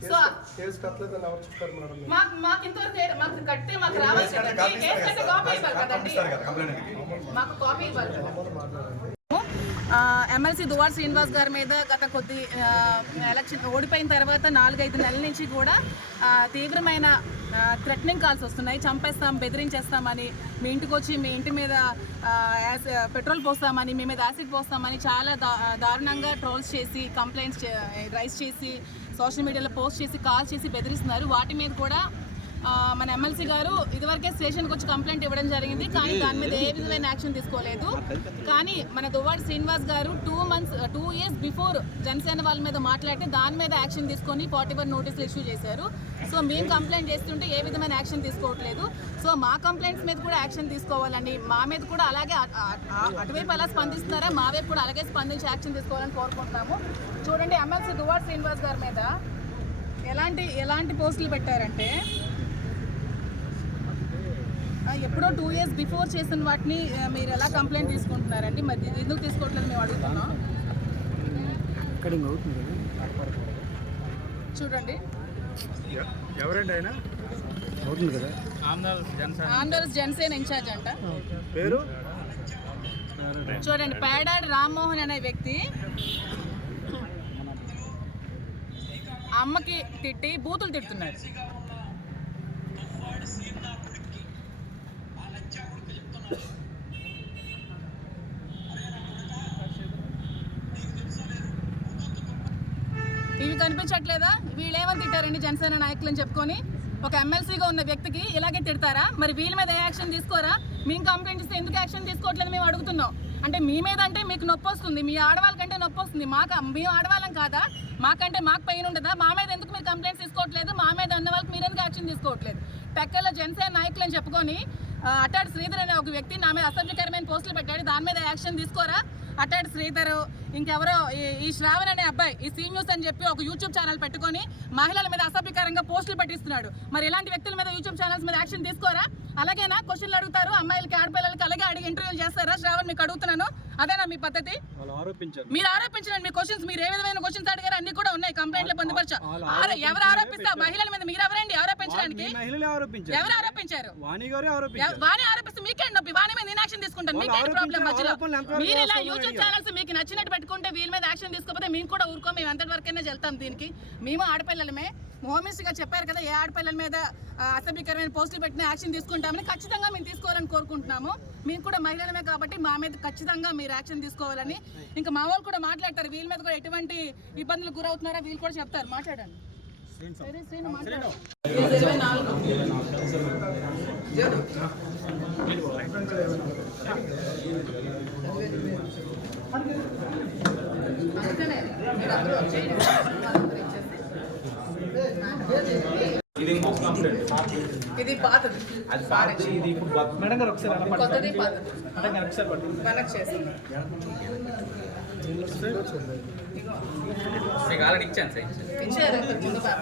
So మీకు? మాకు మాకు ఇంతవరకు మాకు కట్టి మాకు రావాలి కదండి కేసు కట్టి కాపీ ఇవ్వాలి కదండి. మాకు కాపీ ఇవ్వాలి కదా. ఎమ్మెల్సీ దువార్ శ్రీనివాస్ గారి మీద గత కొద్ది ఎలక్షన్ ఓడిపోయిన తర్వాత నాలుగైదు నెలల నుంచి కూడా తీవ్రమైన థ్రెటనింగ్ కాల్స్ వస్తున్నాయి. చంపేస్తాం బెదిరించేస్తామని మీ ఇంటికి వచ్చి మీ ఇంటి మీద పెట్రోల్ పోస్తామని మీ మీద యాసిడ్ పోస్తామని చాలా దారుణంగా ట్రోల్స్ చేసి కంప్లైంట్స్ రైస్ చేసి సోషల్ మీడియాలో పోస్ట్ చేసి కాల్ చేసి బెదిరిస్తున్నారు. వాటి మీద కూడా మన ఎమ్మెల్సీ గారు ఇదివరకే స్టేషన్కి వచ్చి కంప్లైంట్ ఇవ్వడం జరిగింది కానీ దాని మీద ఏ విధమైన యాక్షన్ తీసుకోలేదు. కానీ మన Duvvadi Srinivas garu two months two years before Janasena వాళ్ళ మీద మాట్లాడితే దాని మీద యాక్షన్ తీసుకొని ఫార్టీ వన్ నోటీసులు ఇష్యూ చేశారు. సో మేము కంప్లైంట్ చేస్తుంటే ఏ విధమైన యాక్షన్ తీసుకోవట్లేదు. సో మా కంప్లైంట్స్ మీద కూడా యాక్షన్ తీసుకోవాలని మా మీద కూడా అలాగే అటువైపు ఎలా స్పందిస్తున్నారా? మా వైపు కూడా అలాగే స్పందించి యాక్షన్ తీసుకోవాలని కోరుకుంటున్నాము. చూడండి ఎమ్మెల్సీ దువ్వాడి శ్రీనివాస్ గారి మీద ఎలాంటి ఎలాంటి పోస్టులు పెట్టారంటే ఎప్పుడో టూ ఇయర్స్ బిఫోర్ చేసిన వాటిని మీరు ఎలా కంప్లైంట్ తీసుకుంటున్నారండి? మరి ఎందుకు తీసుకోవట్లేదు మేము అడుగుతున్నాం. చూడండి. ఎవరండి ఆయన? ఆంధ్రస్ జనసేన. ఇన్ఛార్జ్ అంట. పేరు? చూడండి పేడాడి రామ్మోహన్ అనే వ్యక్తి అమ్మకి తిట్టి బూతులు తిడుతున్నాడు ఇవి కనిపించట్లేదా? వీళ్ళేమని తిట్టారండి జనసేన నాయకులు అని చెప్పుకొని? ఒక ఎమ్మెల్సీగా ఉన్న వ్యక్తికి ఇలాగే తిడతారా? మరి వీళ్ళ మీద ఏ యాక్షన్ తీసుకోరా? మేము కంప్లైంట్ ఇస్తే ఎందుకు యాక్షన్ తీసుకోవట్లేదు మేము అడుగుతున్నాం. అంటే మీ మీద అంటే మీకు నొప్పి వస్తుంది మీ ఆడవాళ్ళకంటే నొప్పి వస్తుంది. మాకు మేము ఆడవాళ్ళం కాదా? మాకంటే మాకు పెయిన్ ఉండదా? మా మీద ఎందుకు మీరు కంప్లైంట్స్ తీసుకోవట్లేదు? మా మీద ఉన్న వాళ్ళకి మీరు ఎందుకు యాక్షన్ తీసుకోవట్లేదు? టెక్కల్లో జనసేన నాయకులు అని చెప్పుకొని అటాడు శ్రీధర్ అనే ఒక వ్యక్తి నా మీద అసభ్యకరమైన పోస్టులు పెట్టాడు. దాని మీద యాక్షన్ తీసుకోరా? అట్టాడు శ్రీధర్ ఇంకెవరో ఈ- శ్రావణ్ అనే అబ్బాయి ఈ సీ న్యూస్ అని చెప్పి ఒక యూట్యూబ్ ఛానల్ పెట్టుకొని మహిళల మీద అసభ్యకరంగా పోస్టులు పెట్టిస్తున్నాడు. మరి ఇలాంటి వ్యక్తుల మీద యూట్యూబ్ ఛానల్స్ మీద యాక్షన్ తీసుకోరా? అలాగేనా? క్వశ్చన్లు అడుగుతారు అమ్మాయిలకి ఆడపిల్లలకి అలాగే అడిగి ఇంటర్వ్యూలు చేస్తారా? శ్రావణ్ మీకు అడుగుతున్నాను. అదేనా మీ పద్ధతి? మీరు ఆరోపించండి మీ క్వశ్చన్స్ మీరు ఏ విధమైన క్వశ్చన్స్ అడిగారు అన్ని కూడా ఉన్నాయి. కంప్లైంట్లు పొందుపరచ ఎవరు ఆరోపిస్తారు? మహిళల మీద మీరు ఎవరండి ఆరోపించడానికి మీ మహిళలే ఆరోపించారు. ఎవరు ఆరోపించారు? వాణి గారే ఆరోపించారు. ఎవ- వాణి ఆరోపిస్తే మీకేంటి నొప్పి. వాణి మీద నేను యాక్షన్ తీసుకుంటాను. ప్రాబ్లం మధ్యలో? ఆరోపణలు ఎంతవరకు మీరు ఇలా యూట్యూబ్? ఛానల్స్ మీకు నచ్చినట్టు పెట్టుకుంటే వీళ్ళ మీద యాక్షన్ తీసుకోకపోతే మేము కూడా ఊరుకో. మేము ఎంతటి వరకైనా వెళ్తాం దీనికి. మేము ఆడపిల్లలమే. హోమినిస్ట్గా చెప్పారు కదా ఏ ఆడపిల్లల మీద అసభ్యకరమైన పోస్టులు పెట్టిన యాక్షన్ తీసుకుంటామని ఖచ్చితంగా మేము తీసుకోవాలని కోరుకుంటున్నాము. మేము కూడా మహిళలమే కాబట్టి మా మీద ఖచ్చితంగా మీరు యాక్షన్ తీసుకోవాలని. ఇంకా మా వాళ్ళు కూడా మాట్లాడతారు. వీళ్ళ మీద కూడా ఎటువంటి ఇబ్బందులు గురవుతున్నారో? వీళ్ళు కూడా చెప్తారు. మాట్లాడండి. ఇది ఇంకొక కంప్లైంట్ ఇది పాతది. అది పార్టీ ఇది ఇప్పుడు మేడం గారు ఒకసారి అలా కొత్తది పాతది. మేడం గారు ఒకసారి పట్టు కనెక్ట్ చేస్తాం మీకు ఆల్రెడీ ఇచ్చాను సార్.